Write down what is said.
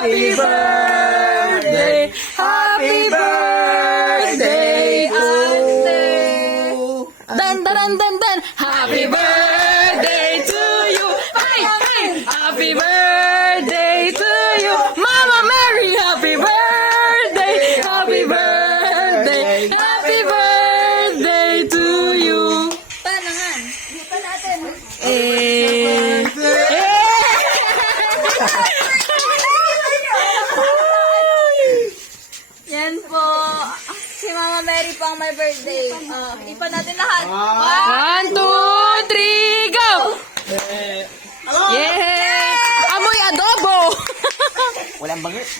Happy birthday, happy birthday to Dan dan dan dan. Happy birthday to you. Hey, hey. Happy birthday to you. Mama Mary, happy birthday. Happy birthday. Happy birthday to you. Panangan. Dito natin. Yan po. Si Mama Mary po ang may birthday. Ipa natin lahat. 1, 2, 3, go! Yeah! Amoy adobo! Walang bangit.